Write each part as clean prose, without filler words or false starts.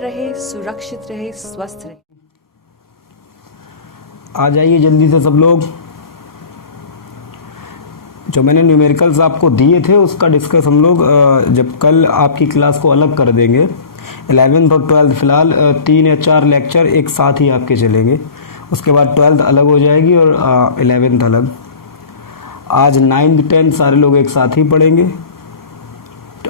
रहे, सुरक्षित रहे, स्वस्थ रहे। आ जाइए जल्दी से सब लोग। जो मैंने न्यूमेरिकल्स आपको दिए थे उसका डिस्कस हम लोग जब कल आपकी क्लास को अलग कर देंगे। 11th और 12th फिलहाल 3 या 4 लेक्चर एक साथ ही आपके चलेंगे। उसके बाद 12th अलग हो जाएगी और 11th अलग। आज 9th 10th सारे लोग एक साथ ही पढ़ेंगे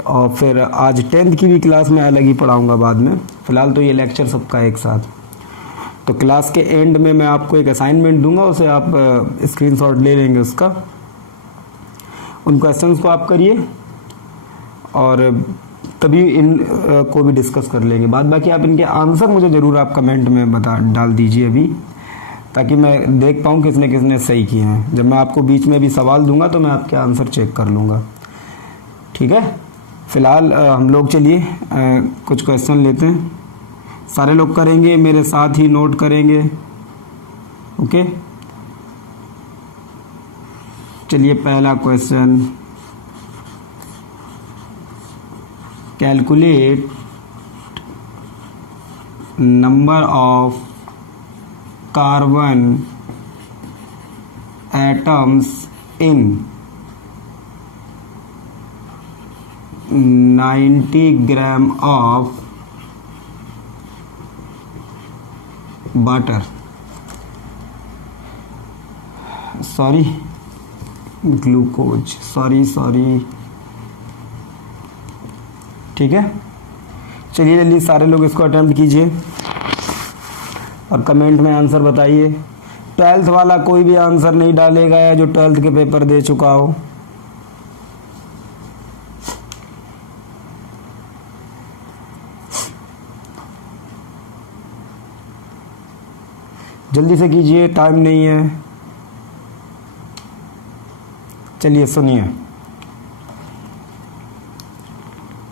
और फिर आज 10th की भी क्लास मैं अलग ही पढ़ाऊंगा बाद में। फ़िलहाल तो ये लेक्चर सबका एक साथ। तो क्लास के एंड में मैं आपको एक असाइनमेंट दूंगा, उसे आप स्क्रीनशॉट ले लेंगे उसका। उन क्वेश्चंस को आप करिए और तभी इन को भी डिस्कस कर लेंगे। बाद बाकी आप इनके आंसर मुझे ज़रूर आप कमेंट में डाल दीजिए अभी, ताकि मैं देख पाऊँ किसने किसने सही किए हैं। जब मैं आपको बीच में भी सवाल दूंगा तो मैं आपके आंसर चेक कर लूँगा, ठीक है। फ़िलहाल हम लोग चलिए कुछ क्वेश्चन लेते हैं। सारे लोग करेंगे, मेरे साथ ही नोट करेंगे, ओके। चलिए पहला question, calculate number of carbon atoms in 90 gram of water, sorry glucose, sorry ठीक है। चलिए जल्दी सारे लोग इसको अटेम्प्ट कीजिए और कमेंट में आंसर बताइए। 12th वाला कोई भी आंसर नहीं डालेगा या जो 12th के पेपर दे चुका हो। जल्दी से कीजिए, टाइम नहीं है। चलिए सुनिए,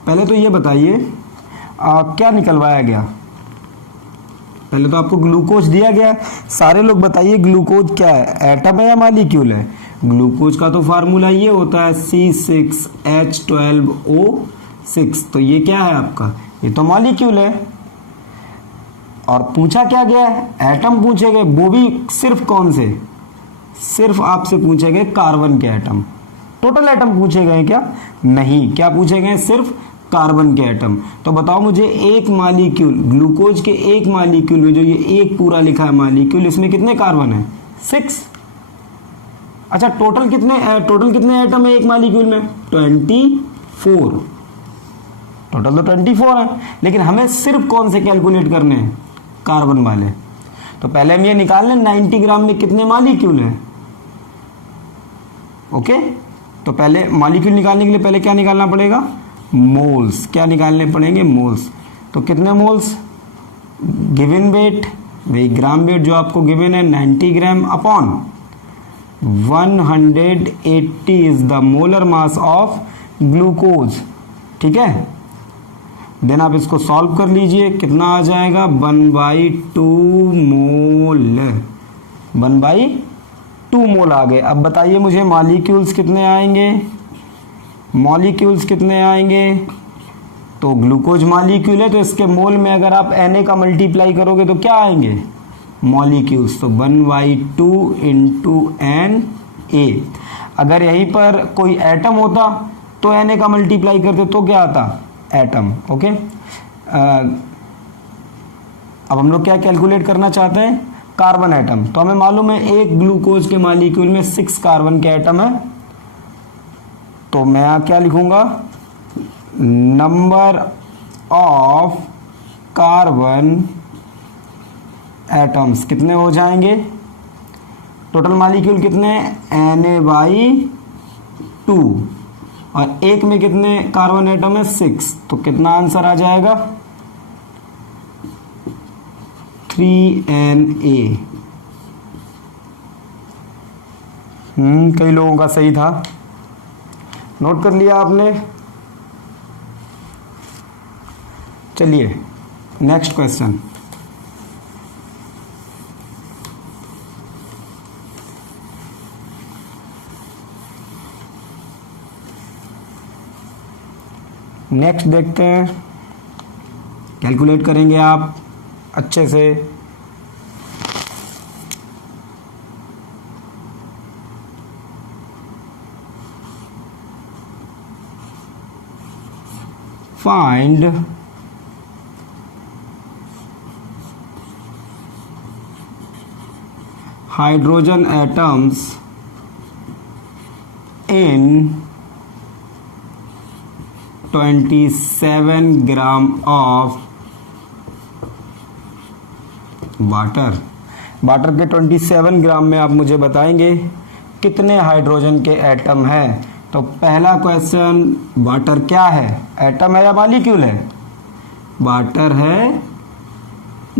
पहले तो ये बताइए क्या निकलवाया गया। पहले तो आपको ग्लूकोज दिया गया है। सारे लोग बताइए ग्लूकोज क्या है, एटम है या मॉलिक्यूल है। ग्लूकोज का तो फार्मूला ये होता है C6H12O6। तो ये क्या है आपका, ये तो मॉलिक्यूल है। और पूछा क्या गया है, एटम पूछे गए, वो भी सिर्फ कौन से, सिर्फ आपसे पूछे गए कार्बन के एटम। टोटल एटम पूछे गए क्या, नहीं। क्या पूछे गए, सिर्फ कार्बन के एटम। तो बताओ मुझे एक मॉलिक्यूल, ग्लूकोज के एक मॉलिक्यूल में, जो ये एक पूरा लिखा है मॉलिक्यूल, इसमें कितने कार्बन है, 6। अच्छा टोटल कितने एटम है एक मॉलिक्यूल में, 24। टोटल तो 24 है, लेकिन हमें सिर्फ कौन से कैलकुलेट करने हैं, कार्बन वाले। तो पहले हम ये निकाल लें 90 ग्राम में कितने मॉलिक्यूल हैं, ओके। तो पहले मॉलिक्यूल निकालने के लिए पहले क्या निकालना पड़ेगा, मोल्स। क्या निकालने पड़ेंगे, मोल्स। तो कितने मोल्स, गिवन वेट, वही ग्राम वेट जो आपको गिवन है 90 ग्राम upon 180 is the molar mass of glucose, ठीक है। देन आप इसको सॉल्व कर लीजिए, कितना आ जाएगा 1/2 मोल, 1/2 मोल आ गए। अब बताइए मुझे मॉलिक्यूल्स कितने आएंगे, मॉलिक्यूल्स कितने आएंगे। तो ग्लूकोज मॉलिक्यूल है तो इसके मोल में अगर आप Na का मल्टीप्लाई करोगे तो क्या आएंगे, मॉलिक्यूल्स। तो 1/2 इंटू Na। अगर यहीं पर कोई एटम होता तो Na का मल्टीप्लाई करते तो क्या आता, एटम, ओके। अब हम लोग क्या कैलकुलेट करना चाहते हैं, कार्बन एटम। तो हमें मालूम है एक ग्लूकोज के मॉलिक्यूल में 6 कार्बन के एटम है। तो मैं यहाँ क्या लिखूंगा, नंबर ऑफ कार्बन एटम्स कितने हो जाएंगे, टोटल मॉलिक्यूल कितने, Na/2 और एक में कितने कार्बन एटम है, 6। तो कितना आंसर आ जाएगा, 3Na। कई लोगों का सही था, नोट कर लिया आपने। चलिए नेक्स्ट क्वेश्चन, नेक्स्ट देखते हैं। कैलकुलेट करेंगे आप अच्छे से। Find hydrogen atoms in 27 gram of water. Water के 27 ग्राम में आप मुझे बताएंगे कितने हाइड्रोजन के एटम हैं। तो पहला क्वेश्चन, वाटर क्या है, एटम है या मॉलिक्यूल है? वाटर है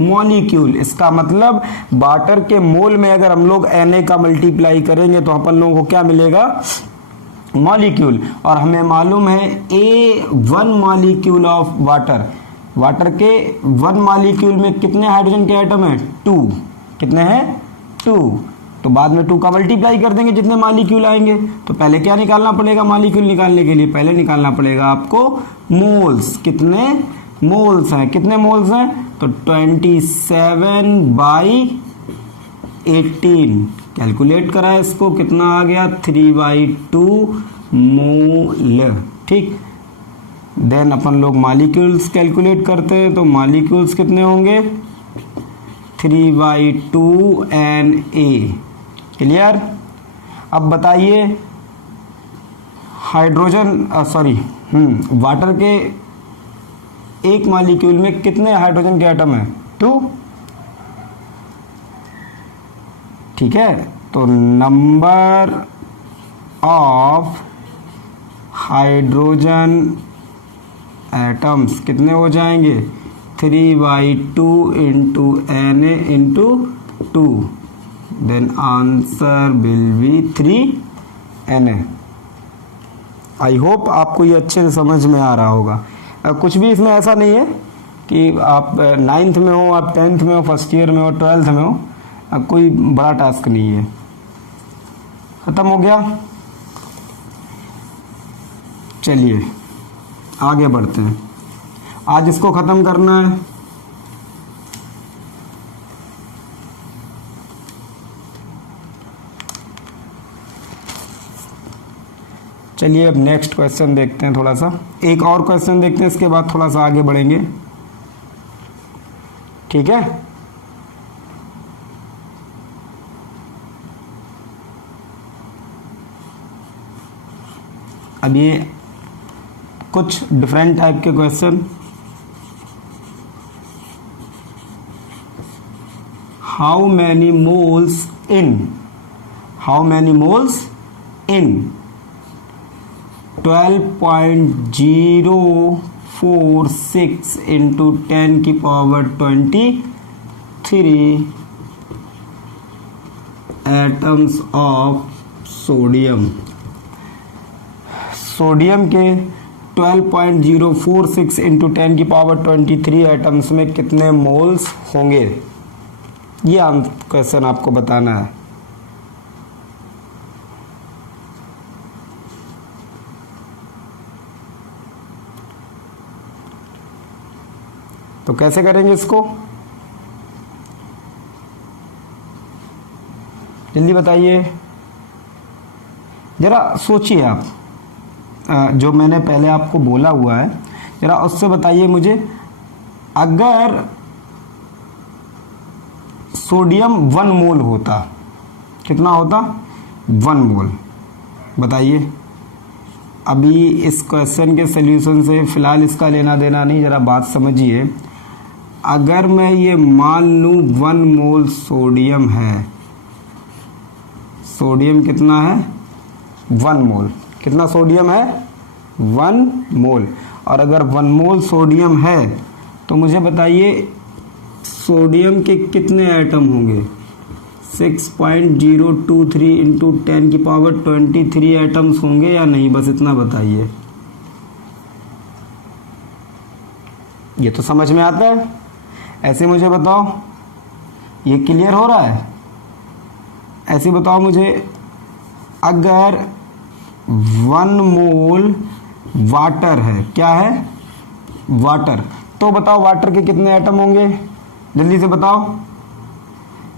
मॉलिक्यूल। इसका मतलब वाटर के मोल में अगर हम लोग Na का मल्टीप्लाई करेंगे तो अपन लोगों को क्या मिलेगा? मॉलिक्यूल। और हमें मालूम है A1 molecule of water, water के 1 मॉलिक्यूल में कितने हाइड्रोजन के एटम हैं? 2। कितने हैं? 2। तो बाद में 2 का मल्टीप्लाई कर देंगे जितने मॉलिक्यूल आएंगे। तो पहले क्या निकालना पड़ेगा? मॉलिक्यूल निकालने के लिए पहले निकालना पड़ेगा आपको मोल्स। कितने मोल्स हैं? कितने मोल्स हैं? तो 27/18। कैलकुलेट करा है इसको, कितना आ गया? 3/2 मोल। ठीक। देन अपन लोग मॉलिक्यूल्स कैलकुलेट करते हैं, तो मॉलिक्यूल्स कितने होंगे? 3/2 Na। क्लियर? अब बताइए हाइड्रोजन वाटर के एक मॉलिक्यूल में कितने हाइड्रोजन के एटम हैं? 2। ठीक है, तो नंबर ऑफ हाइड्रोजन एटम्स कितने हो जाएंगे? 3/2 into Na into 2। Then answer will be 3Na। I hope आपको ये अच्छे से समझ में आ रहा होगा। कुछ भी इसमें ऐसा नहीं है कि आप 9th में हो, आप 10th में हो, फर्स्ट ईयर में हो, 12th में हो, कोई बड़ा टास्क नहीं है। खत्म हो गया। चलिए आगे बढ़ते हैं। आज इसको खत्म करना है। चलिए अब नेक्स्ट क्वेश्चन देखते हैं। थोड़ा सा एक और क्वेश्चन देखते हैं, इसके बाद थोड़ा सा आगे बढ़ेंगे। ठीक है, अब ये कुछ डिफरेंट टाइप के question. How many moles in 12.046 into 10⁻23 atoms of sodium. Sodium के 12.046 इंटू 10⁻23 एटम्स में कितने मोल्स होंगे? ये क्वेश्चन आपको बताना है। तो कैसे करेंगे इसको? जल्दी बताइए, जरा सोचिए आप। जो मैंने पहले आपको बोला हुआ है जरा उससे बताइए मुझे। अगर सोडियम 1 मोल होता, कितना होता? 1 मोल। बताइए। अभी इस क्वेश्चन के सल्यूशन से फिलहाल इसका लेना देना नहीं, जरा बात समझिए। अगर मैं ये मान लूं 1 मोल सोडियम है, सोडियम कितना है? 1 मोल। कितना सोडियम है? 1 मोल। और अगर 1 मोल सोडियम है तो मुझे बताइए सोडियम के कितने एटम होंगे? 6.023 इंटू 10⁻23 एटम्स होंगे या नहीं? बस इतना बताइए। ये तो समझ में आता है। ऐसे मुझे बताओ, ये क्लियर हो रहा है? ऐसे बताओ मुझे, अगर 1 मोल वाटर है, क्या है? वाटर, तो बताओ वाटर के कितने एटम होंगे, जल्दी से बताओ।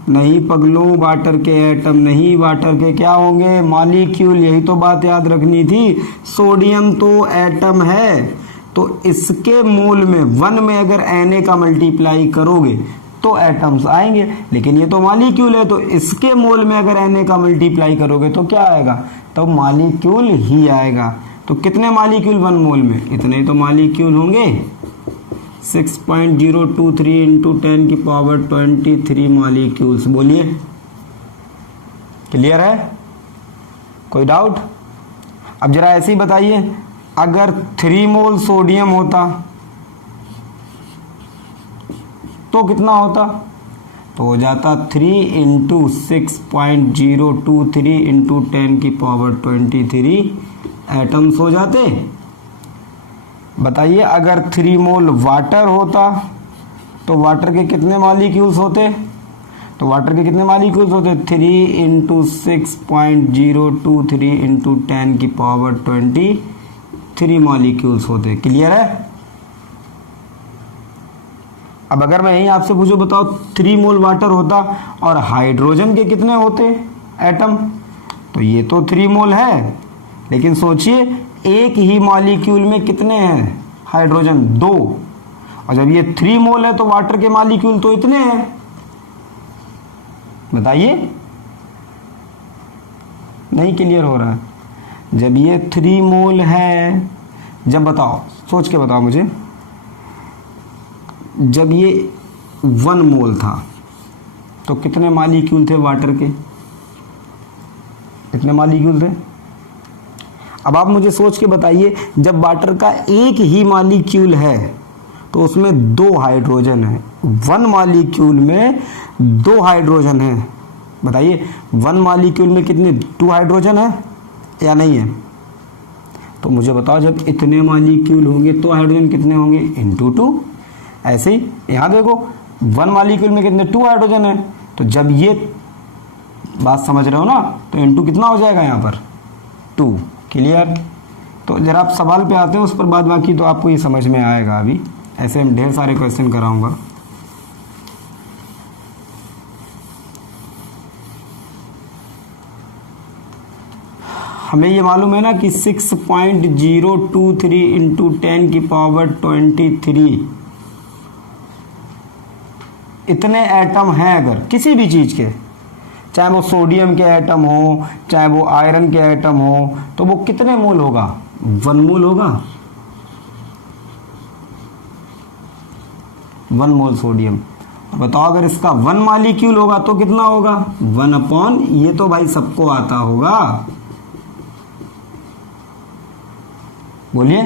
नहीं पगलों, वाटर के एटम नहीं, वाटर के क्या होंगे, मॉलिक्यूल। यही तो बात याद रखनी थी। सोडियम तो एटम है, तो इसके मोल में 1 में अगर Na का मल्टीप्लाई करोगे तो एटम्स आएंगे, लेकिन ये तो मॉलिक्यूल है, तो इसके मोल में अगर Na का मल्टीप्लाई करोगे तो क्या आएगा, तो मॉलिक्यूल ही आएगा। तो कितने मॉलिक्यूल 1 मोल में, इतने ही तो मॉलिक्यूल होंगे। 6.023 इंटू 10 की पावर 23 मॉलिक्यूल्स। बोलिए, क्लियर है, कोई डाउट? अब जरा ऐसे ही बताइए, अगर 3 मोल सोडियम होता तो कितना होता, तो हो जाता 3 इंटू 6.023 इंटू 10 की पावर 23 एटम्स हो जाते। बताइए, अगर 3 मोल वाटर होता तो वाटर के कितने मॉलिक्यूल्स होते, तो वाटर के कितने मॉलिक्यूल्स होते, 3 इंटू 6.023 इंटू 10 की पावर 23 मॉलिक्यूल्स होते। क्लियर है? अब अगर मैं यही आपसे पूछूं, बताओ 3 मोल वाटर होता और हाइड्रोजन के कितने होते एटम, तो ये तो 3 मोल है, लेकिन सोचिए एक ही मॉलिक्यूल में कितने हैं हाइड्रोजन, 2। और जब ये 3 मोल है तो वाटर के मॉलिक्यूल तो इतने हैं। बताइए, नहीं क्लियर हो रहा है? जब ये 3 मोल है, जब बताओ, सोच के बताओ मुझे, जब ये 1 मोल था तो कितने मॉलिक्यूल थे वाटर के, कितने मॉलिक्यूल थे? अब आप मुझे सोच के बताइए, जब वाटर का एक ही मॉलिक्यूल है तो उसमें 2 हाइड्रोजन है, 1 मॉलिक्यूल में 2 हाइड्रोजन है। बताइए 1 मॉलिक्यूल में कितने, 2 हाइड्रोजन है या नहीं है? तो मुझे बताओ, जब इतने मॉलिक्यूल होंगे तो हाइड्रोजन कितने होंगे, इंटू 2। ऐसे ही यहाँ देखो, 1 मॉलिक्यूल में कितने, 2 हाइड्रोजन है, तो जब ये बात समझ रहे हो ना, तो इंटू कितना हो जाएगा यहाँ पर, 2। क्लियर? तो जरा आप सवाल पे आते हैं, उस पर बाद बाकी तो आपको ये समझ में आएगा। अभी ऐसे हम ढेर सारे क्वेश्चन कराऊंगा। हमें ये मालूम है ना कि 6.023 इंटू 10 की पावर 23 इतने एटम हैं अगर किसी भी चीज़ के, चाहे वो सोडियम के एटम हो, चाहे वो आयरन के एटम हो, तो वो कितने मोल होगा, 1 मोल होगा। 1 मोल सोडियम। बताओ अगर इसका 1 मॉलिक्यूल होगा तो कितना होगा, 1 अपॉन, ये तो भाई सबको आता होगा। बोलिए,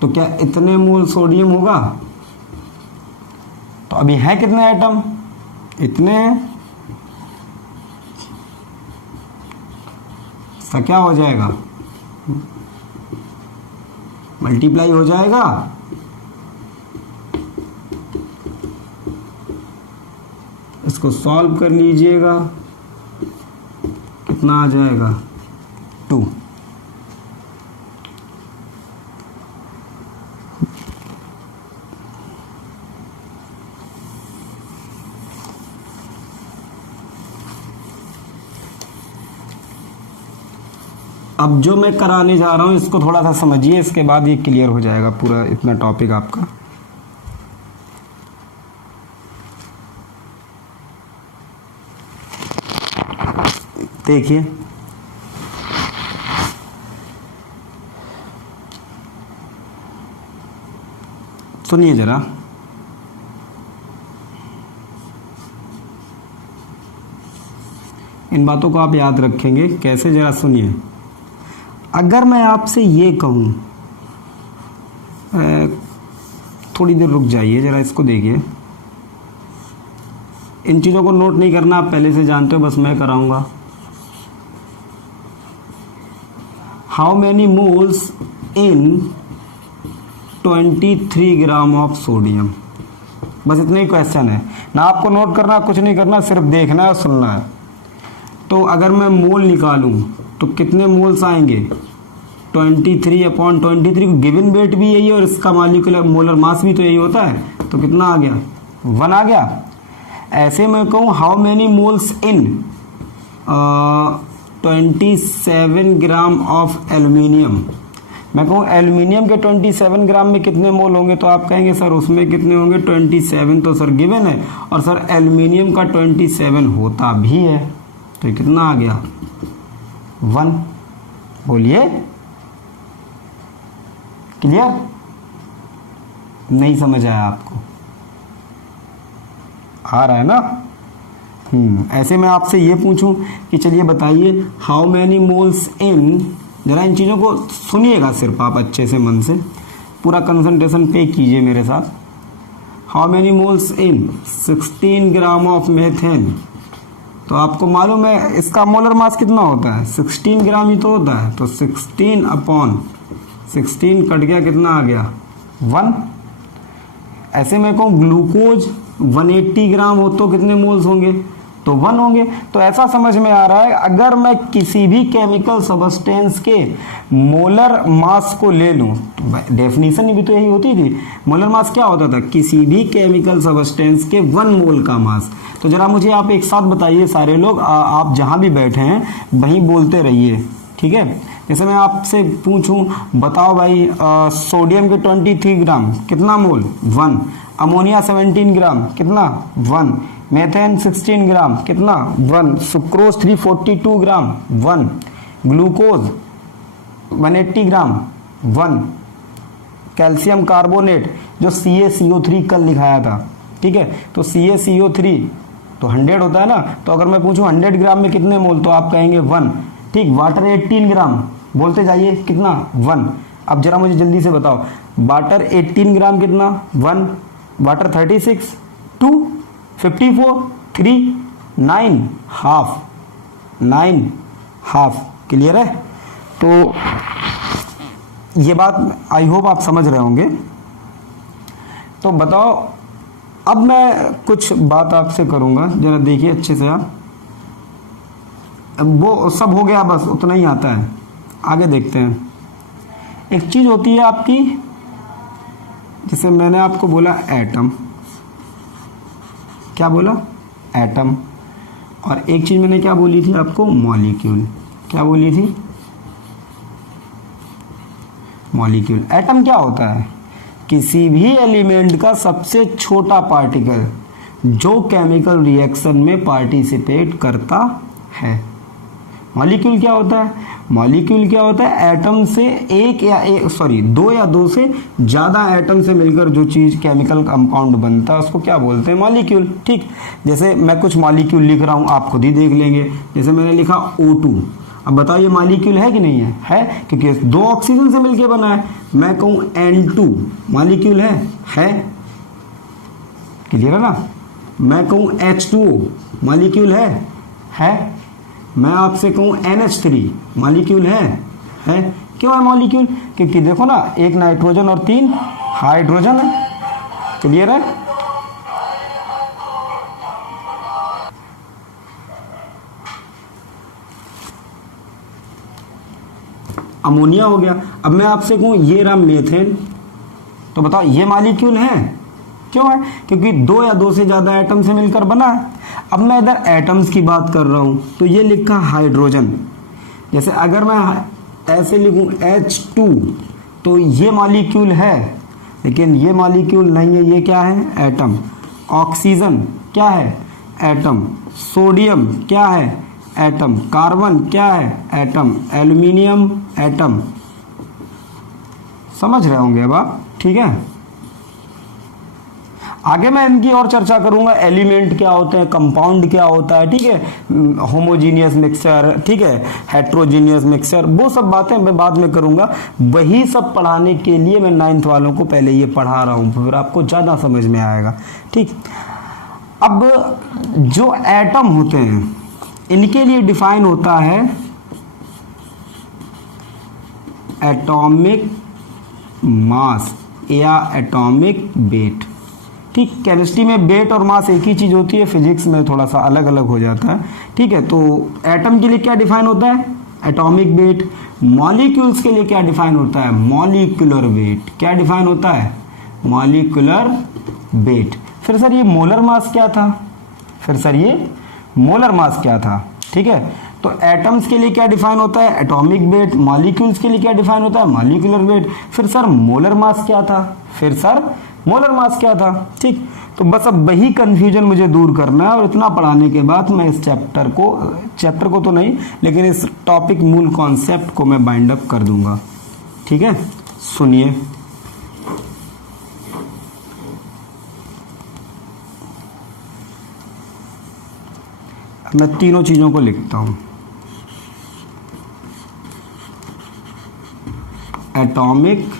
तो क्या इतने मोल सोडियम होगा? तो अभी है कितने एटम, इतने हैं। इसका क्या हो जाएगा, मल्टीप्लाई हो जाएगा। इसको सॉल्व कर लीजिएगा, कितना आ जाएगा, 2। अब जो मैं कराने जा रहा हूं इसको थोड़ा सा समझिए, इसके बाद ये क्लियर हो जाएगा पूरा इतना टॉपिक आपका। देखिए, सुनिए जरा, इन बातों को आप याद रखेंगे कैसे, जरा सुनिए। अगर मैं आपसे ये कहूँ, थोड़ी देर रुक जाइए जरा, इसको देखिए, इन चीज़ों को नोट नहीं करना, आप पहले से जानते हो, बस मैं कराऊंगा। How many moles in 23 gram of sodium, बस इतना ही क्वेश्चन है ना, आपको नोट करना, कुछ नहीं करना, सिर्फ देखना है और सुनना है। तो अगर मैं मोल निकालूं तो कितने मोल्स आएंगे, 23/23 गिवन वेट भी यही है और इसका मॉलिक्यूलर मोलर मास भी तो यही होता है, तो कितना आ गया 1 आ गया। ऐसे मैं कहूँ how many moles in 27 gram of aluminium, मैं कहूँ एल्यूमिनियम के 27 ग्राम में कितने मोल होंगे, तो आप कहेंगे सर उसमें कितने होंगे 27, तो सर गिवन है और सर एल्यूमिनियम का 27 होता भी है, तो ये कितना आ गया 1। बोलिए क्लियर, नहीं समझ आया आपको, आ रहा है ना। ऐसे मैं आपसे ये पूछूं कि चलिए बताइए हाउ मैनी मोल्स इन, जरा इन चीज़ों को सुनिएगा सिर्फ आप अच्छे से मन से, पूरा कंसंट्रेशन पे कीजिए मेरे साथ। How many moles in 16 gram of methane, तो आपको मालूम है इसका मोलर मास कितना होता है 16 ग्राम ही तो होता है, तो 16/16 कट गया, कितना आ गया 1। ऐसे मैं कहूँ ग्लूकोज 180 ग्राम हो तो कितने मोल्स होंगे, तो 1 होंगे। तो ऐसा समझ में आ रहा है अगर मैं किसी भी केमिकल सब्सटेंस के मोलर मास को ले लूं, तो डेफिनेशन भी तो यही होती थी, मोलर मास क्या होता था, किसी भी केमिकल सब्सटेंस के 1 मोल का मास। तो जरा मुझे आप एक साथ बताइए सारे लोग, आप जहां भी बैठे हैं वहीं बोलते रहिए, ठीक है। जैसे मैं आपसे पूछूं बताओ भाई सोडियम के 23 ग्राम कितना मोल 1, अमोनिया 17 ग्राम कितना 1, मेथेन 16 ग्राम कितना 1, सुक्रोज 342 ग्राम 1, ग्लूकोज 180 ग्राम 1, कैल्शियम कार्बोनेट जो CaCO3 कल लिखाया था, ठीक है, तो CaCO3 तो 100 होता है ना, तो अगर मैं पूछूं 100 ग्राम में कितने मोल, तो आप कहेंगे 1, ठीक। वाटर 18 ग्राम, बोलते जाइए कितना 1। अब जरा मुझे जल्दी से बताओ वाटर 18 ग्राम कितना 1, वाटर 36 2 54 3 9 हाफ, क्लियर है। तो ये बात आई होप आप समझ रहे होंगे। तो बताओ अब मैं कुछ बात आपसे करूंगा, जरा देखिए अच्छे से आप, वो सब हो गया बस उतना ही आता है, आगे देखते हैं। एक चीज होती है आपकी, जैसे मैंने आपको बोला एटम, क्या बोला एटम, और एक चीज मैंने क्या बोली थी आपको मॉलिक्यूल, क्या बोली थी मॉलिक्यूल। एटम क्या होता है, किसी भी एलिमेंट का सबसे छोटा पार्टिकल जो केमिकल रिएक्शन में पार्टिसिपेट करता है। मॉलिक्यूल क्या होता है, मॉलिक्यूल क्या होता है, एटम से दो या दो से ज्यादा एटम से मिलकर जो चीज केमिकल कंपाउंड बनता है उसको क्या बोलते हैं मॉलिक्यूल, ठीक। जैसे मैं कुछ मॉलिक्यूल लिख रहा हूं, आप खुद ही देख लेंगे। जैसे मैंने लिखा O2, अब बताओ ये मॉलिक्यूल है कि नहीं है क्योंकि 2 ऑक्सीजन से मिलकर बना है। मैं कहूं N2 मॉलिक्यूल है, क्लियर है ना। मैं कहूं H2O मॉलिक्यूल है। मैं आपसे कहूं NH3 मॉलिक्यूल है। क्यों है मॉलिक्यूल, क्योंकि देखो ना 1 नाइट्रोजन और 3 हाइड्रोजन है, क्लियर है। अमोनिया हो गया। अब मैं आपसे कहूं ये रहा मेथेन, तो बताओ ये मॉलिक्यूल है, क्यों है, क्योंकि 2 या 2 से ज्यादा एटम से मिलकर बना है। अब मैं इधर एटम्स की बात कर रहा हूं, तो ये लिखा हाइड्रोजन। जैसे अगर मैं ऐसे लिखूं H2, तो ये मॉलिक्यूल है, लेकिन ये मॉलिक्यूल नहीं है, ये क्या है एटम। ऑक्सीजन क्या है एटम, सोडियम क्या है एटम, कार्बन क्या है एटम, एल्यूमिनियम एटम। समझ रहे होंगे अब आप, ठीक है। आगे मैं इनकी और चर्चा करूंगा, एलिमेंट क्या होते हैं, कंपाउंड क्या होता है, ठीक है, होमोजीनियस मिक्सचर, ठीक है, हेट्रोजीनियस मिक्सचर, वो सब बातें मैं बाद में करूंगा। वही सब पढ़ाने के लिए मैं 9th वालों को पहले ये पढ़ा रहा हूं, फिर आपको ज़्यादा समझ में आएगा, ठीक। अब जो एटम होते हैं इनके लिए डिफाइन होता है एटॉमिक मास या एटॉमिक वेट, ठीक। केमिस्ट्री में वेट और मास एक ही चीज होती है, फिजिक्स में थोड़ा सा अलग अलग हो जाता है, ठीक है। तो एटम के लिए क्या डिफाइन होता है एटॉमिक वेट। मॉलिक्यूल्स के लिए क्या डिफाइन होता है? Molecular weight. क्या डिफाइन होता है? Molecular weight. फिर सर ये मोलर मास क्या था? फिर सर ये मोलर मास क्या था? ठीक है, तो एटम्स के लिए क्या डिफाइन होता है? Atomic weight. मॉलिक्यूल्स के लिए क्या डिफाइन होता है? Molecular weight. फिर सर मोलर मास क्या था? फिर सर मोलर मास क्या था? ठीक, तो बस अब वही कंफ्यूजन मुझे दूर करना है और इतना पढ़ाने के बाद मैं इस चैप्टर को तो नहीं, लेकिन इस टॉपिक मूल कॉन्सेप्ट को मैं बाइंड अप कर दूंगा। ठीक है, सुनिए। मैं तीनों चीजों को लिखता हूं। एटॉमिक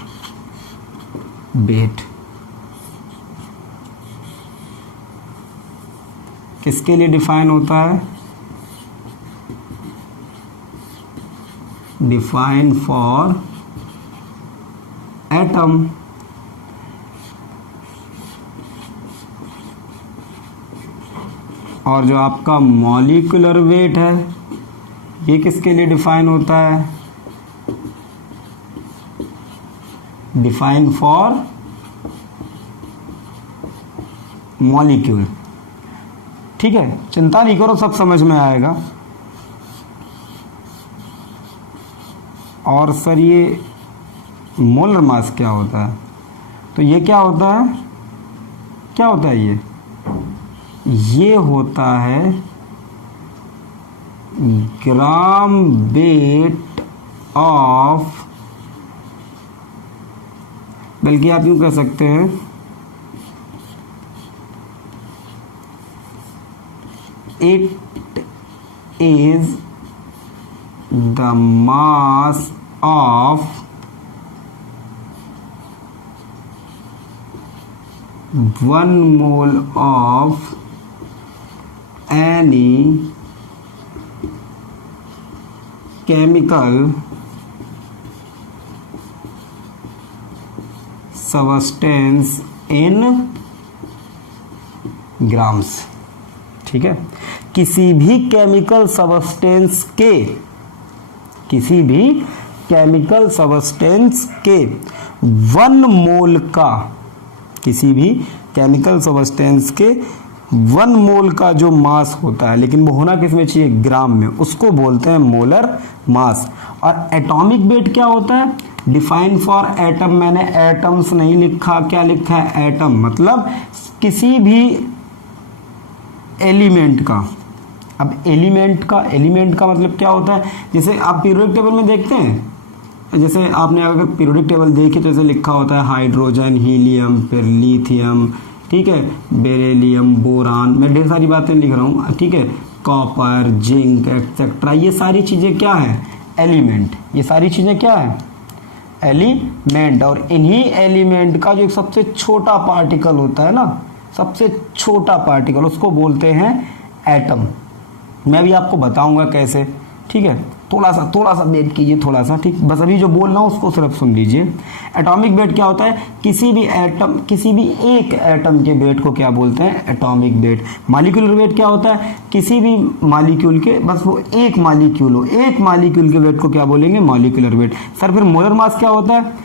वेट किसके लिए डिफाइन होता है? Define for atom. और जो आपका मॉलिक्यूलर वेट है ये किसके लिए डिफाइन होता है? Define for molecule. ठीक है, चिंता नहीं करो, सब समझ में आएगा। और सर ये मोलर मास क्या होता है? तो ये क्या होता है? क्या होता है ये होता है ग्राम वेट ऑफ, बल्कि आप यूं कह सकते हैं it is the mass of one mole of any chemical substance in grams। ठीक है, किसी भी केमिकल सब्सटेंस के, किसी भी केमिकल सब्सटेंस के 1 मोल का, किसी भी केमिकल सब्सटेंस के 1 मोल का जो मास होता है, लेकिन वो होना किस में चाहिए? ग्राम में, उसको बोलते हैं मोलर मास। और एटॉमिक वेट क्या होता है? Define for atom. मैंने एटम्स नहीं लिखा, क्या लिखा है? एटम। मतलब किसी भी एलिमेंट का। अब एलिमेंट का मतलब क्या होता है? जैसे आप पीरियोडिक टेबल में देखते हैं, जैसे आपने अगर पीरियोडिक टेबल देखी तो जैसे लिखा होता है हाइड्रोजन, हीलियम, फिर लिथियम, ठीक है, बेरिलियम, बोरान, मैं ढेर सारी बातें लिख रहा हूँ। ठीक है, कॉपर, जिंक एक्सेट्रा, ये सारी चीज़ें क्या हैं? एलिमेंट। ये सारी चीज़ें क्या है? एलिमेंट। और इन्हीं एलिमेंट का जो सबसे छोटा पार्टिकल होता है ना, सबसे छोटा पार्टिकल, उसको बोलते हैं एटम। मैं भी आपको बताऊंगा कैसे। ठीक है, थोड़ा सा वेट कीजिए, थोड़ा सा। ठीक, बस अभी जो बोल रहा हूँ उसको सिर्फ सुन लीजिए। एटॉमिक वेट क्या होता है? किसी भी एटम, किसी भी एक एटम के वेट को क्या बोलते हैं? Atomic weight. मॉलिक्यूलर वेट क्या होता है? किसी भी मॉलिक्यूल के, बस वो एक मॉलिक्यूल हो, एक मॉलिक्यूल के वेट को क्या बोलेंगे? Molecular weight. सर फिर मोलर मास क्या होता है?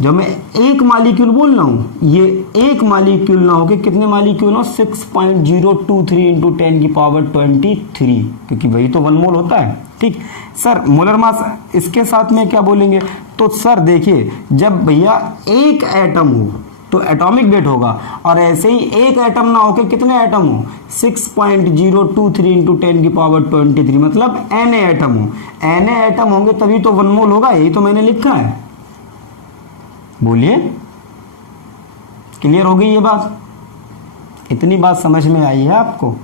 जब मैं एक मॉलिक्यूल बोल रहा हूँ, ये एक मॉलिक्यूल ना होके कितने मॉलिक्यूल हो? 6.023 इंटू 10 की पावर 23, क्योंकि वही तो 1 मोल होता है। ठीक सर, मोलर मास इसके साथ में क्या बोलेंगे? तो सर देखिए, जब भैया एक एटम हो तो एटॉमिक वेट होगा, और ऐसे ही एक एटम ना होके कितने एटम हो? 6.023 इंटू 10 की पावर 23, मतलब n एटम हो। n एटम होंगे तभी तो 1 मोल होगा, यही तो मैंने लिखा है। बोलिए, क्लियर हो गई ये बात? इतनी बात समझ में आई है आपको?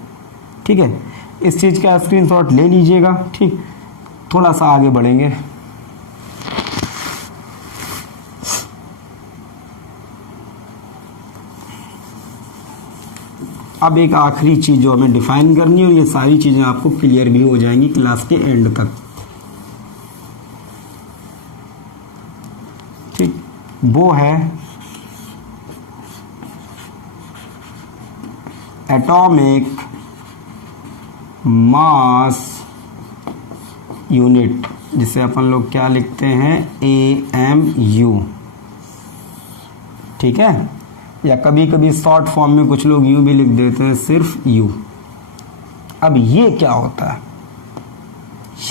ठीक है, इस चीज का स्क्रीनशॉट ले लीजिएगा। ठीक, थोड़ा सा आगे बढ़ेंगे। अब एक आखिरी चीज जो हमें डिफाइन करनी है, और ये सारी चीजें आपको क्लियर भी हो जाएंगी क्लास के एंड तक। ठीक, वो है एटॉमिक मास यूनिट, जिसे अपन लोग क्या लिखते हैं, AMU, ठीक है, या कभी कभी शॉर्ट फॉर्म में कुछ लोग यूं भी लिख देते हैं, सिर्फ U। अब ये क्या होता है,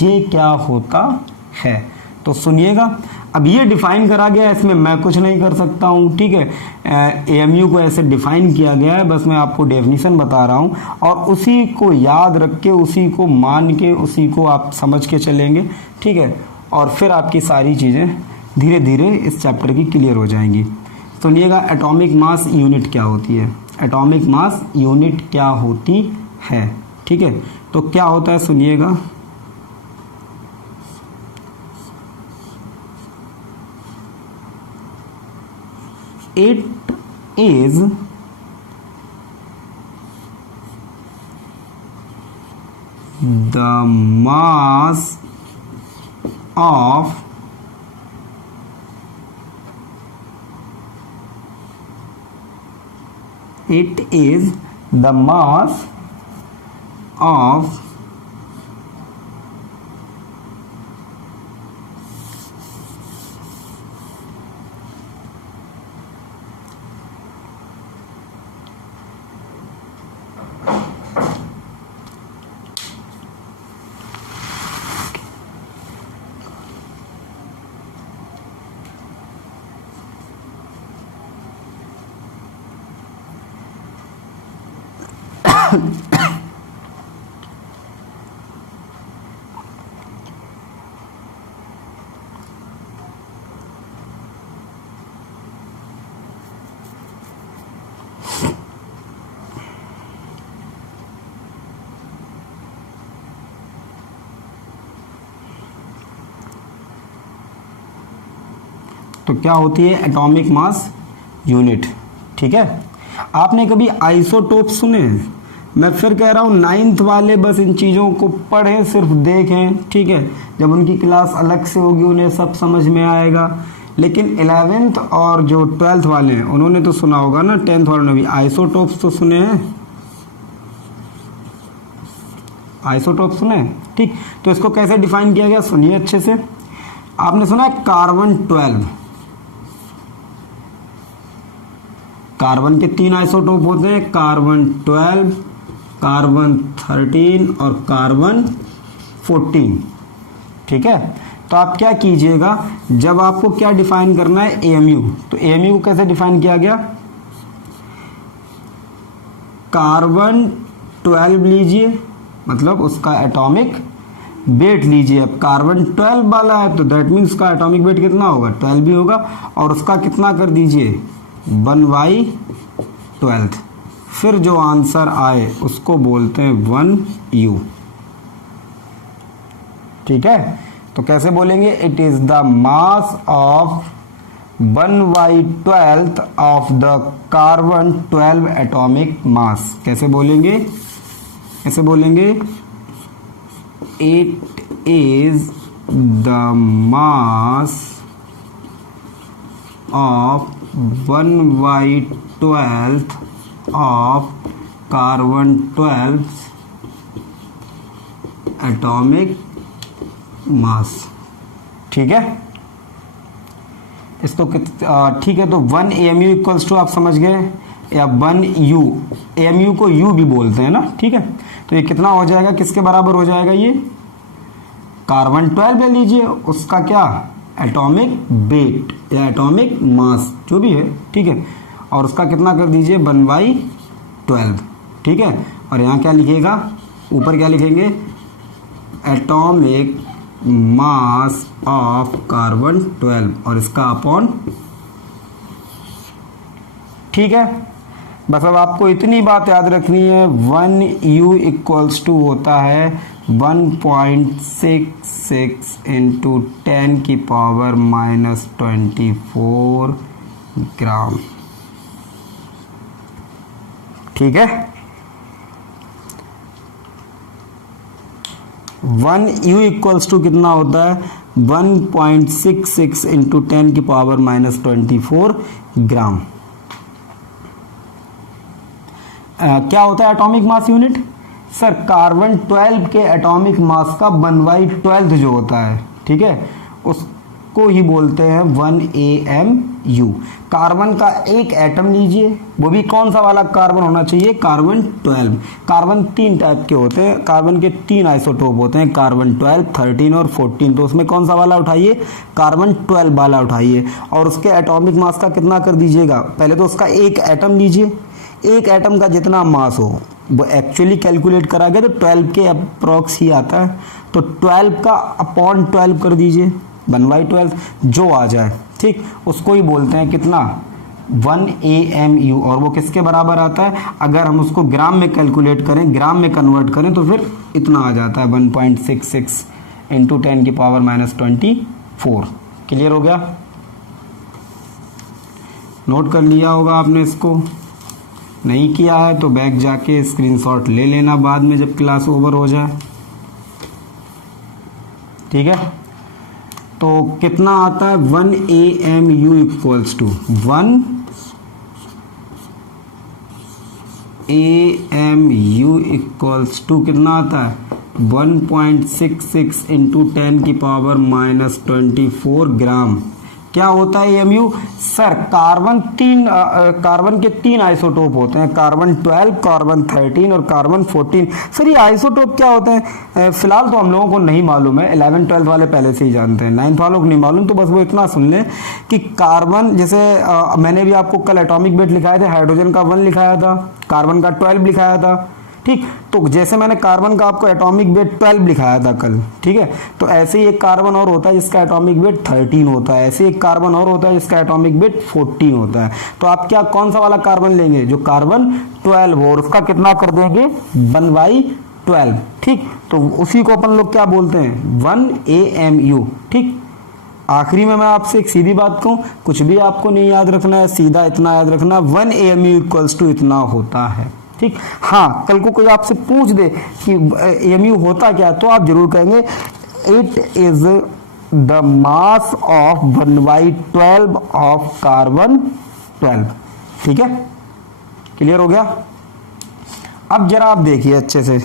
ये क्या होता है, तो सुनिएगा। अब ये डिफाइन करा गया है, इसमें मैं कुछ नहीं कर सकता हूँ, ठीक है। AMU को ऐसे डिफाइन किया गया है, बस मैं आपको डेफिनेशन बता रहा हूँ, और उसी को याद रख के, उसी को मान के, उसी को आप समझ के चलेंगे, ठीक है। और फिर आपकी सारी चीज़ें धीरे धीरे इस चैप्टर की क्लियर हो जाएंगी। सुनिएगा, एटॉमिक मास यूनिट क्या होती है, एटॉमिक मास यूनिट क्या होती है, ठीक है। तो क्या होता है, सुनिएगा, it is the mass of तो क्या होती है एटॉमिक मास यूनिट, ठीक है। आपने कभी आइसोटोप सुने हैं? मैं फिर कह रहा हूँ 9th वाले बस इन चीज़ों को पढ़ें, सिर्फ देखें, ठीक है। जब उनकी क्लास अलग से होगी उन्हें सब समझ में आएगा। लेकिन 11th और जो 12th वाले हैं उन्होंने तो सुना होगा ना, 10th वालों ने भी आइसोटोप्स तो सुने हैं, आइसोटोप सुने, ठीक। तो इसको कैसे डिफाइन किया गया, सुनिए अच्छे से। आपने सुना है कार्बन 12, कार्बन के 3 आइसोटोप होते हैं, कार्बन 12, कार्बन 13 और कार्बन 14, ठीक है। तो आप क्या कीजिएगा, जब आपको क्या डिफाइन करना है, AMU, तो AMU को कैसे डिफाइन किया गया, कार्बन 12 लीजिए, मतलब उसका एटॉमिक वेट लीजिए। अब कार्बन 12 वाला है तो दैट मीन्स उसका एटॉमिक वेट कितना होगा, 12 भी होगा, और उसका कितना कर दीजिए, 1/12। फिर जो आंसर आए उसको बोलते हैं 1U, ठीक है। तो कैसे बोलेंगे, it is the mass of 1/12 of the carbon 12 atomic mass. कैसे बोलेंगे, ऐसे बोलेंगे, it is the mass of 1/12 of carbon 12 atomic mass, ठीक है। इसको ठीक है, तो 1 AMU इक्वल्स टू, आप समझ गए, या 1U, AMU को U भी बोलते हैं ना, ठीक है। तो ये कितना हो जाएगा, किसके बराबर हो जाएगा, ये कार्बन 12 ले लीजिए, उसका क्या एटॉमिक वेट या एटॉमिक मास जो भी है, ठीक है, और उसका कितना कर दीजिए 1/12, ठीक है। और यहाँ क्या लिखिएगा, ऊपर क्या लिखेंगे, एटॉमिक मास ऑफ कार्बन 12 और इसका अपॉन, ठीक है। बस अब आपको इतनी बात याद रखनी है, 1U इक्वल्स टू होता है 1.66 इंटू 10 की पावर -24 ग्राम, ठीक है। 1U इक्वल्स टू कितना होता है, 1.66 इंटू 10 की पावर -24 ग्राम। क्या होता है atomic mass unit, sir carbon 12 के एटॉमिक मास का 1/12 जो होता है, ठीक है, उसको ही बोलते हैं 1 AMU। कार्बन का एक एटम लीजिए, वो भी कौन सा वाला कार्बन होना चाहिए, कार्बन 12। कार्बन 3 टाइप के होते हैं, कार्बन के 3 आइसोटोप होते हैं, कार्बन 12, 13 और 14। तो उसमें कौन सा वाला उठाइए, कार्बन 12 वाला उठाइए, और उसके एटॉमिक मास का कितना कर दीजिएगा, पहले तो उसका एक एटम लीजिए, एक एटम का जितना मास हो वो एक्चुअली कैलकुलेट करा गया तो 12 के अप्रॉक्स ही आता है, तो 12 का अपॉन 12 कर दीजिए, 1/12 जो आ जाए, ठीक, उसको ही बोलते हैं कितना, 1 AMU। और वो किसके बराबर आता है, अगर हम उसको ग्राम में कैलकुलेट करें, ग्राम में कन्वर्ट करें तो फिर इतना आ जाता है 1.66 इंटू 10⁻24। क्लियर हो गया, नोट कर लिया होगा आपने इसको, नहीं किया है तो बैक जाके स्क्रीनशॉट ले लेना बाद में जब क्लास ओवर हो जाए, ठीक है। तो कितना आता है, 1 AMU equals to 1 AMU equals to कितना आता है, 1.66 इंटू 10⁻24 ग्राम। क्या होता है AMU, सर कार्बन के 3 आइसोटोप होते हैं, कार्बन 12, कार्बन 13 और कार्बन 14। सर ये आइसोटोप क्या होते हैं, फिलहाल तो हम लोगों को नहीं मालूम है, 11 12 वाले पहले से ही जानते हैं, 9th वालों को नहीं मालूम, तो बस वो इतना सुन लें कि कार्बन, जैसे मैंने भी आपको कल एटॉमिक वेट लिखाए थे, हाइड्रोजन का 1 लिखाया था, कार्बन का 12 लिखाया था, ठीक, तो जैसे मैंने कार्बन का आपको एटॉमिक वेट 12 लिखाया था कल, ठीक है, तो ऐसे ही एक कार्बन और होता है जिसका एटॉमिक वेट 13 होता है, ऐसे एक कार्बन और होता है जिसका एटॉमिक वेट 14 होता है। तो आप क्या कौन सा वाला कार्बन लेंगे, जो कार्बन 12 हो, और उसका कितना कर देंगे, 1/12, ठीक, तो उसी को अपन लोग क्या बोलते हैं, 1 AMU, ठीक। आखिरी में मैं आपसे एक सीधी बात कहूं, कुछ भी आपको नहीं याद रखना है, सीधा इतना याद रखना, 1 AMU इक्वल्स टू इतना होता है, ठीक। हाँ, कल को कोई आपसे पूछ दे कि AMU होता क्या, तो आप जरूर कहेंगे it is the mass of 1/12 of carbon 12, ठीक है, क्लियर हो गया। अब जरा आप देखिए अच्छे से,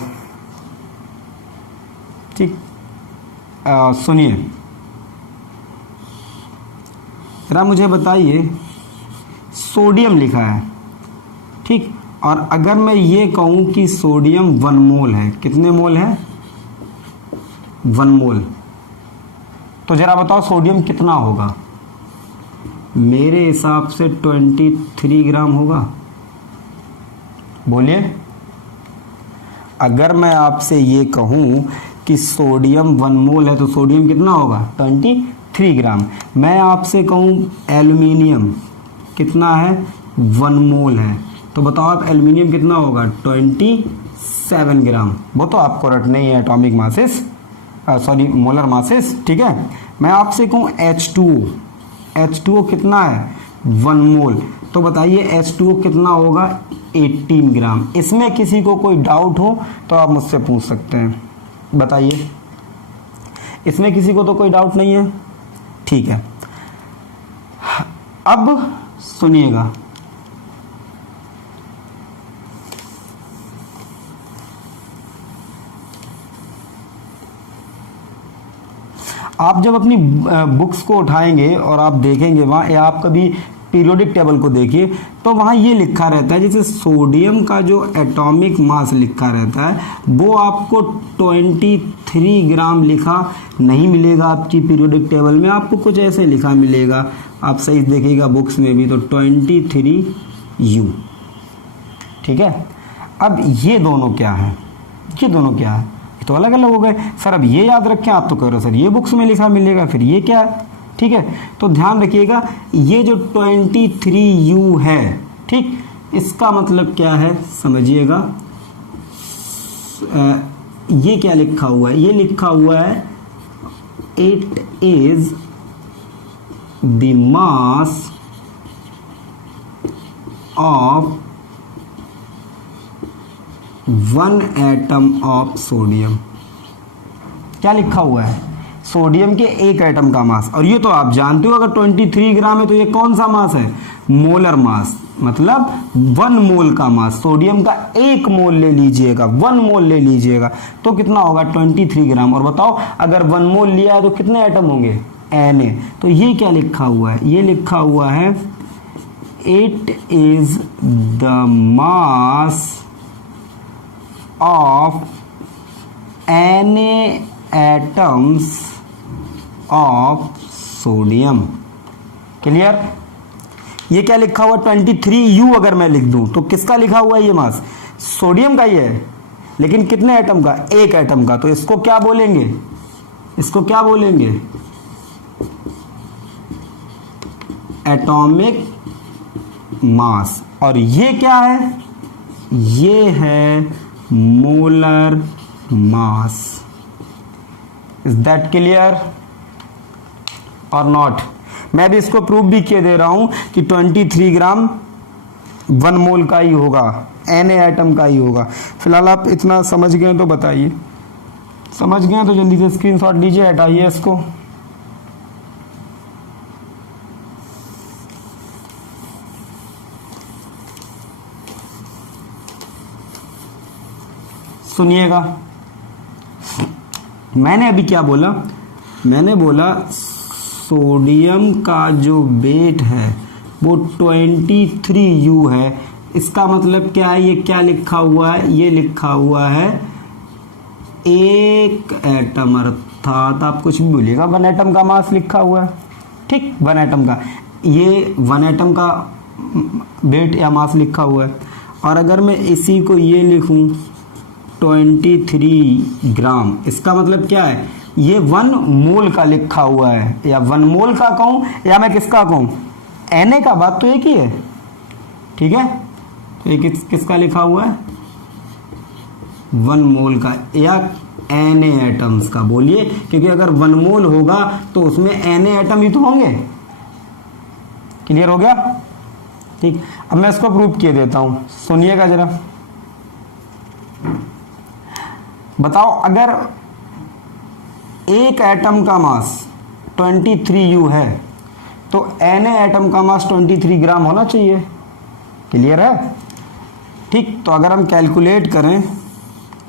ठीक, सुनिए जरा, मुझे बताइए सोडियम लिखा है, ठीक, और अगर मैं ये कहूं कि सोडियम 1 मोल है, कितने मोल है, 1 मोल, तो जरा बताओ सोडियम कितना होगा, मेरे हिसाब से 23 ग्राम होगा, बोलिए। अगर मैं आपसे ये कहूं कि सोडियम 1 मोल है तो सोडियम कितना होगा, 23 ग्राम। मैं आपसे कहूं एल्यूमिनियम कितना है, 1 मोल है, तो बताओ आप एल्यूमिनियम कितना होगा, 27 ग्राम। वो तो आपको रटने ही है atomic masses, sorry molar masses, ठीक है। मैं आपसे कहूँ H2O कितना है, 1 मोल, तो बताइए H2O कितना होगा, 18 ग्राम। इसमें किसी को कोई डाउट हो तो आप मुझसे पूछ सकते हैं, बताइए, इसमें किसी को तो कोई डाउट नहीं है, ठीक है। अब सुनिएगा, आप जब अपनी बुक्स को उठाएंगे और आप देखेंगे वहाँ, या आप कभी पीरियोडिक टेबल को देखिए तो वहाँ ये लिखा रहता है, जैसे सोडियम का जो एटॉमिक मास लिखा रहता है वो आपको 23 ग्राम लिखा नहीं मिलेगा आपकी पीरियोडिक टेबल में, आपको कुछ ऐसे लिखा मिलेगा, आप सही देखिएगा बुक्स में भी, तो 23U, ठीक है। अब ये दोनों क्या है, ये दोनों क्या है, तो अलग अलग हो गए सर। अब ये याद रखें, आप तो कह रहे हो सर ये बुक्स में लिखा मिलेगा, फिर ये क्या है, ठीक है। तो ध्यान रखिएगा, ये जो 23U है, ठीक, इसका मतलब क्या है समझिएगा, ये क्या लिखा हुआ है, ये लिखा हुआ है it is the mass of 1 atom of sodium. क्या लिखा हुआ है, सोडियम के एक एटम का मास। और ये तो आप जानते हो अगर 23 ग्राम है तो ये कौन सा मास है, मोलर मास, मतलब 1 मोल का मास। सोडियम का 1 मोल ले लीजिएगा, 1 मोल ले लीजिएगा तो कितना होगा 23 ग्राम। और बताओ अगर 1 मोल लिया है तो कितने एटम होंगे, Na। तो ये क्या लिखा हुआ है, ये लिखा हुआ है it is the mass of Na atoms of sodium. Clear. ये क्या लिखा हुआ 23U अगर मैं लिख दूं तो किसका लिखा हुआ है ये मास, सोडियम का ही है, लेकिन कितने एटम का, 1 एटम का। तो इसको क्या बोलेंगे, इसको क्या बोलेंगे, एटॉमिक मास। और ये क्या है, ये है molar mass. Is that clear और नॉट। मैं भी इसको प्रूव भी किए दे रहा हूं कि 23 ग्राम 1 मोल का ही होगा, Na एटम का ही होगा। फिलहाल आप इतना समझ गए तो बताइए, समझ गए तो जल्दी से स्क्रीनशॉट लीजिए, हटाइए इसको। सुनिएगा, मैंने अभी क्या बोला, मैंने बोला सोडियम का जो वेट है वो 23U है। इसका मतलब क्या है, ये क्या लिखा हुआ है, ये लिखा हुआ है 1 एटम, अर्थात आप कुछ भी बोलिएगा 1 एटम का मास लिखा हुआ है, ठीक, 1 एटम का, ये 1 एटम का वेट या मास लिखा हुआ है। और अगर मैं इसी को ये लिखूं 23 ग्राम, इसका मतलब क्या है, ये 1 मोल का लिखा हुआ है, या 1 मोल का कहूं या मैं किसका कहूं, Na का, बात तो एक ही है, ठीक है। तो ये किसका लिखा हुआ है, 1 मोल का या Na एटम्स का, बोलिए, क्योंकि अगर 1 मोल होगा तो उसमें Na एटम ही तो होंगे। क्लियर हो गया, ठीक। अब मैं इसको प्रूव किए देता हूं, सुनिएगा जरा। बताओ अगर 1 एटम का मास 23U है तो Na एटम का मास 23 ग्राम होना चाहिए। क्लियर है, ठीक। तो अगर हम कैलकुलेट करें,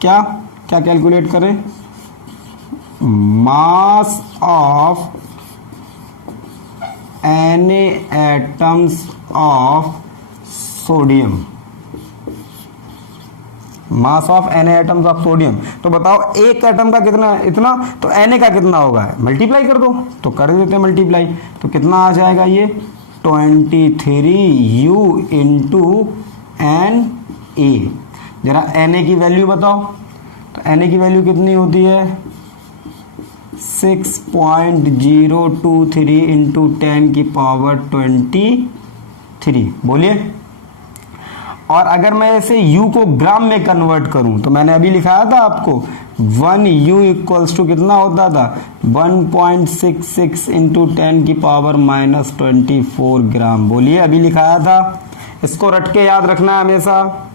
क्या क्या कैलकुलेट करें, mass of Na atoms of sodium, mass of Na atoms of sodium. तो बताओ 1 एटम का कितना, इतना, तो Na का कितना होगा, मल्टीप्लाई कर दो, तो कर देते हैं मल्टीप्लाई। तो कितना आ जाएगा ये 23U इंटू Na। जरा Na की वैल्यू बताओ, तो Na की वैल्यू कितनी होती है 6.023 इंटू 10 की पावर 23, बोलिए। और अगर मैं इसे U को ग्राम में कन्वर्ट करूं तो मैंने अभी लिखाया था आपको 1U इक्वल्स टू कितना होता था 1.66 इंटू 10 की पावर -24 ग्राम, बोलिए, अभी लिखाया था। इसको रट के याद रखना है हमेशा।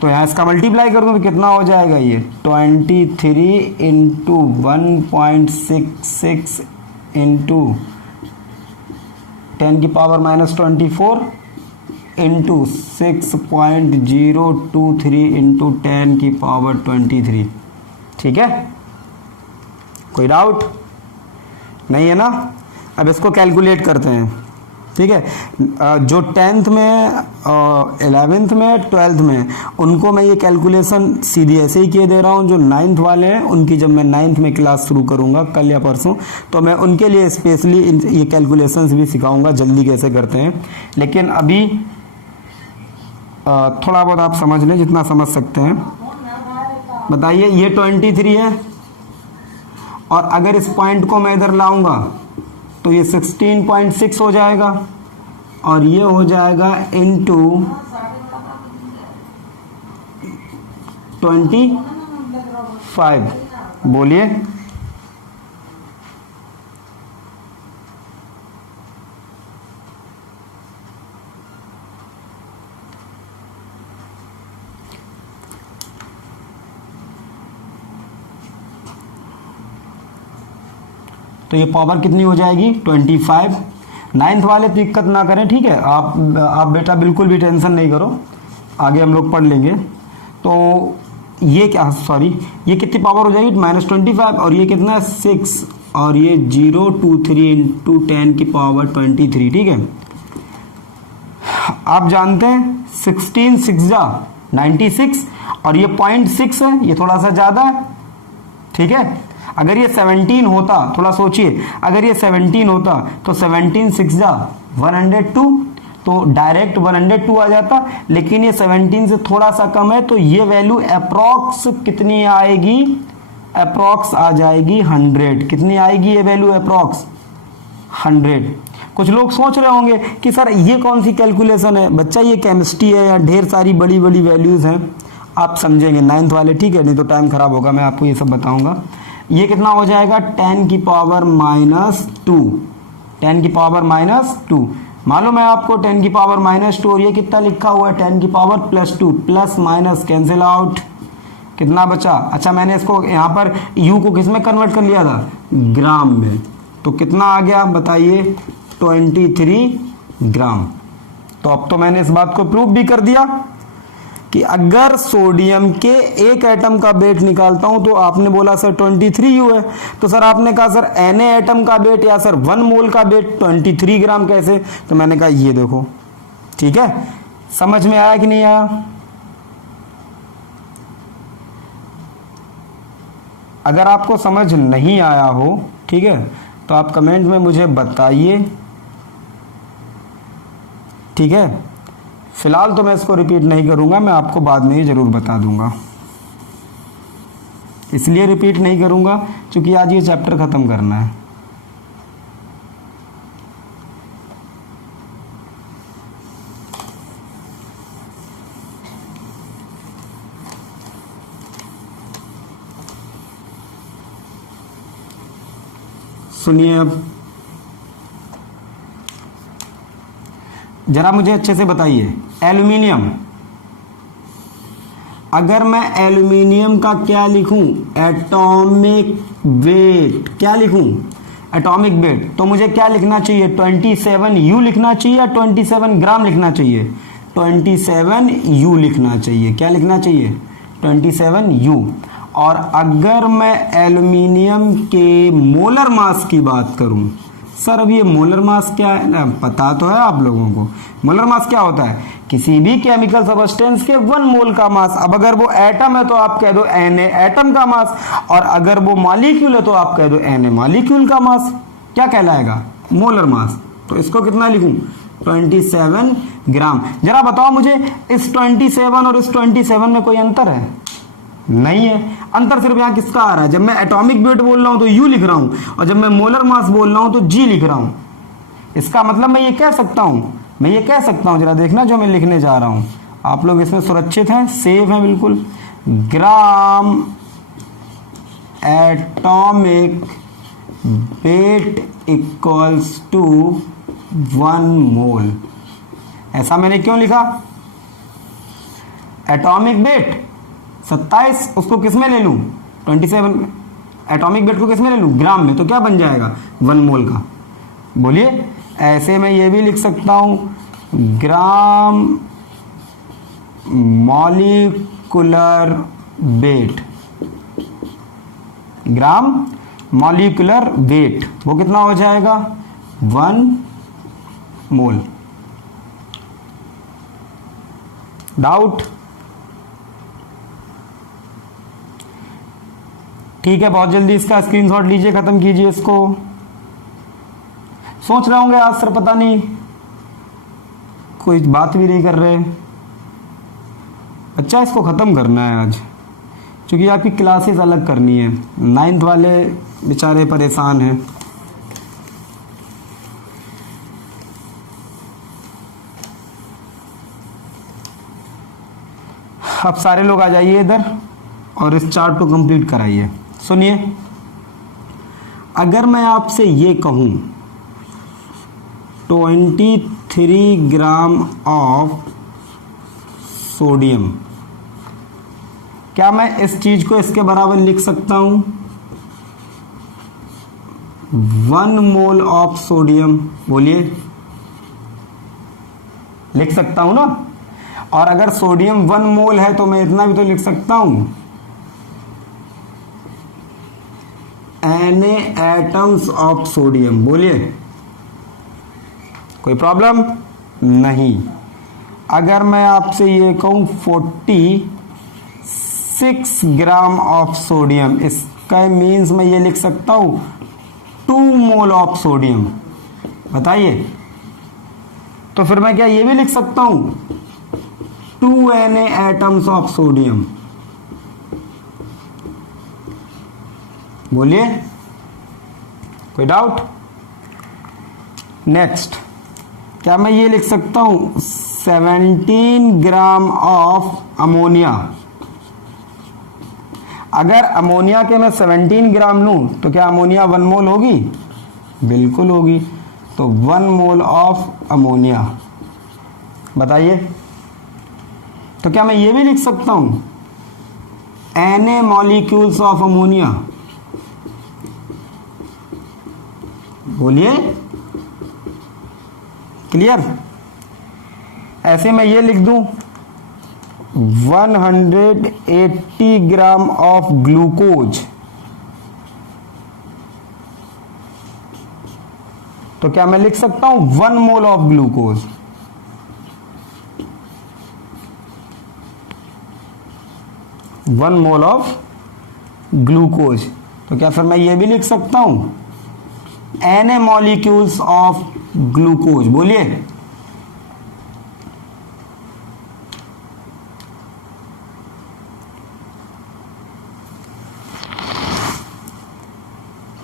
तो यहाँ इसका मल्टीप्लाई कर दूं तो कितना हो जाएगा ये 23 इंटू 1.66 इंटू 10 की पावर -24 इंटू 6.023 इंटू 10 की पावर 23। ठीक है, कोई डाउट नहीं है ना। अब इसको कैलकुलेट करते हैं, ठीक है। जो 10th में, 11th में, 12th में, उनको मैं ये कैलकुलेशन सीधी ऐसे ही किए दे रहा हूँ। जो 9th वाले हैं उनकी जब मैं 9th में क्लास शुरू करूँगा कल या परसों, तो मैं उनके लिए स्पेशली ये कैलकुलेशंस भी सिखाऊंगा जल्दी कैसे करते हैं। लेकिन अभी थोड़ा बहुत आप समझ लें जितना समझ सकते हैं। बताइए, ये 23 है और अगर इस पॉइंट को मैं इधर लाऊंगा तो ये 16.6 हो जाएगा और ये हो जाएगा इंटू 25। बोलिए, तो ये पावर कितनी हो जाएगी 25। नाइन्थ वाले दिक्कत ना करें, ठीक है, आप बेटा बिल्कुल भी टेंशन नहीं करो, आगे हम लोग पढ़ लेंगे। तो ये क्या, सॉरी, ये कितनी पावर हो जाएगी -25, और ये कितना है 6, और ये 0 2 3 इंटू 10 की पावर 23, ठीक है। आप जानते हैं 16 6 जा 96, और ये 0.6 है, ये थोड़ा सा ज़्यादा है, ठीक है। अगर ये 17 होता, थोड़ा सोचिए, अगर ये 17 होता तो 17 6 जा 102, तो डायरेक्ट 102 आ जाता, लेकिन ये 17 से थोड़ा सा कम है, तो ये वैल्यू अप्रॉक्स कितनी आएगी, अप्रॉक्स आ जाएगी 100। कितनी आएगी ये वैल्यू अप्रॉक्स 100। कुछ लोग सोच रहे होंगे कि सर ये कौन सी कैलकुलेशन है, बच्चा ये केमिस्ट्री है या ढेर सारी बड़ी बड़ी वैल्यूज़ हैं, आप समझेंगे नाइन्थ वाले, ठीक है, नहीं तो टाइम खराब होगा, मैं आपको ये सब बताऊंगा। ये कितना हो जाएगा 10 की पावर -2, 10 की पावर -2, मालूम है आपको 10 की पावर -2, और ये कितना लिखा हुआ है 10 की power +2, plus minus cancel out, कितना बचा। अच्छा, मैंने इसको यहाँ पर u को किस में कन्वर्ट कर लिया था, ग्राम में, तो कितना आ गया बताइए 23 ग्राम। तो अब तो मैंने इस बात को प्रूव भी कर दिया कि अगर सोडियम के एक एटम का वेट निकालता हूं, तो आपने बोला सर 23 U है, तो सर आपने कहा सर Na एटम का वेट या सर 1 मोल का वेट 23 ग्राम कैसे, तो मैंने कहा ये देखो, ठीक है, समझ में आया कि नहीं आया। अगर आपको समझ नहीं आया हो, ठीक है, तो आप कमेंट में मुझे बताइए, ठीक है। फिलहाल तो मैं इसको रिपीट नहीं करूंगा, मैं आपको बाद में ही जरूर बता दूंगा, इसलिए रिपीट नहीं करूंगा क्योंकि आज ये चैप्टर खत्म करना है। सुनिए, अब जरा मुझे अच्छे से बताइए, एल्यूमिनियम, अगर मैं एल्यूमिनियम का क्या लिखूं, एटॉमिक वेट, क्या लिखूं एटॉमिक वेट, तो मुझे क्या लिखना चाहिए 27 U लिखना चाहिए या 27 ग्राम लिखना चाहिए, 27 U लिखना चाहिए, क्या लिखना चाहिए 27 U। और अगर मैं एल्यूमिनियम के मोलर मास की बात करूं, सर अब ये मोलर मास क्या है ना, पता तो है आप लोगों को, मोलर मास क्या होता है, किसी भी केमिकल सब्सटेंस के 1 मोल का मास। अब अगर वो एटम है तो आप कह दो Na एटम का मास, और अगर वो मॉलिक्यूल है तो आप कह दो Na मॉलिक्यूल का मास, क्या कहलाएगा मोलर मास। तो इसको कितना लिखूं 27 ग्राम। जरा बताओ मुझे, इस 27 और इस 27 में कोई अंतर है, नहीं है। अंतर सिर्फ यहाँ किसका आ रहा है, जब मैं एटॉमिक वेट बोल रहा हूं तो U लिख रहा हूं, और जब मैं मोलर मास बोल रहा हूं तो G लिख रहा हूं। इसका मतलब मैं ये कह सकता हूं, जरा देखना जो मैं लिखने जा रहा हूं, आप लोग इसमें सुरक्षित हैं, सेफ हैं बिल्कुल। Gram atomic weight equals to 1 mole. ऐसा मैंने क्यों लिखा, एटॉमिक वेट 27, उसको किस में ले लूं 27, एटॉमिक वेट को किस में ले लूं ग्राम में, तो क्या बन जाएगा 1 मोल का, बोलिए। ऐसे मैं ये भी लिख सकता हूं, gram molecular weight, gram molecular weight वो कितना हो जाएगा 1 मोल। डाउट, ठीक है, बहुत जल्दी इसका स्क्रीनशॉट लीजिए, खत्म कीजिए इसको। सोच रहे होंगे आज सर पता नहीं कोई बात भी नहीं कर रहे, अच्छा इसको खत्म करना है आज, क्योंकि आपकी क्लासेस अलग करनी है। 9th वाले बेचारे परेशान हैं। अब सारे लोग आ जाइए इधर और इस चार्ट को कंप्लीट कराइए। सुनिए, अगर मैं आपसे ये कहूं 23 ग्राम ऑफ सोडियम, क्या मैं इस चीज को इसके बराबर लिख सकता हूं? 1 मोल ऑफ सोडियम, बोलिए, लिख सकता हूं ना। और अगर सोडियम 1 मोल है तो मैं इतना भी तो लिख सकता हूं, Na एटम्स ऑफ सोडियम, बोलिए, कोई प्रॉब्लम नहीं। अगर मैं आपसे ये कहूं 46 ग्राम ऑफ सोडियम, इसका मीन्स मैं ये लिख सकता हूं 2 मोल ऑफ सोडियम, बताइए। तो फिर मैं क्या ये भी लिख सकता हूं 2 Na एटम्स ऑफ सोडियम, बोलिए, कोई डाउट। नेक्स्ट, क्या मैं ये लिख सकता हूं 17 ग्राम ऑफ अमोनिया। अगर अमोनिया के मैं 17 ग्राम लूं तो क्या अमोनिया 1 मोल होगी? बिल्कुल होगी। तो 1 मोल ऑफ अमोनिया, बताइए। तो क्या मैं ये भी लिख सकता हूं Na मॉलिक्यूल्स ऑफ अमोनिया, बोलिए, क्लियर। ऐसे मैं ये लिख दूं 180 ग्राम ऑफ ग्लूकोज, तो क्या मैं लिख सकता हूं 1 mole of glucose, 1 mole of glucose. तो क्या फिर मैं ये भी लिख सकता हूं Na मॉलिक्यूल्स ऑफ ग्लूकोज, बोलिए।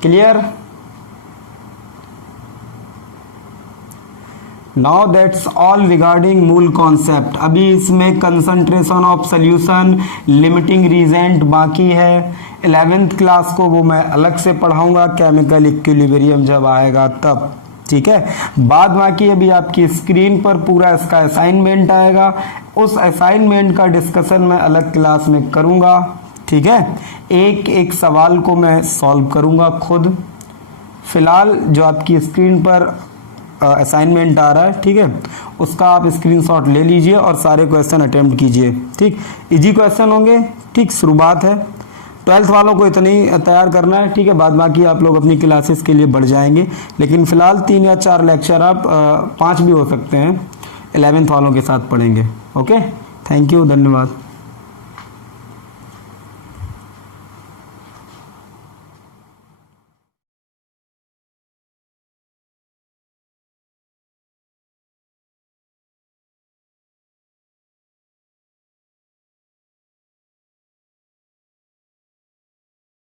Clear. Now that's all regarding mole concept. अभी इसमें concentration of solution, limiting reagent बाकी है। 11th क्लास को वो मैं अलग से पढ़ाऊंगा, केमिकल इक्विलिब्रियम जब आएगा तब, ठीक है। बाद बाकी अभी आपकी स्क्रीन पर पूरा इसका असाइनमेंट आएगा, उस असाइनमेंट का डिस्कशन मैं अलग क्लास में करूंगा, ठीक है। एक एक सवाल को मैं सॉल्व करूंगा खुद। फिलहाल जो आपकी स्क्रीन पर असाइनमेंट आ रहा है, ठीक है, उसका आप स्क्रीनशॉट ले लीजिए और सारे क्वेश्चन अटेम्प्ट कीजिए, ठीक। इजी क्वेश्चन होंगे, ठीक, शुरुआत है। 12th वालों को इतनी तैयार करना है, ठीक है। बाद बाकी आप लोग अपनी क्लासेस के लिए बढ़ जाएंगे, लेकिन फिलहाल 3 या 4 लेक्चर आप 5 भी हो सकते हैं 11th वालों के साथ पढ़ेंगे। ओके, थैंक यू, धन्यवाद।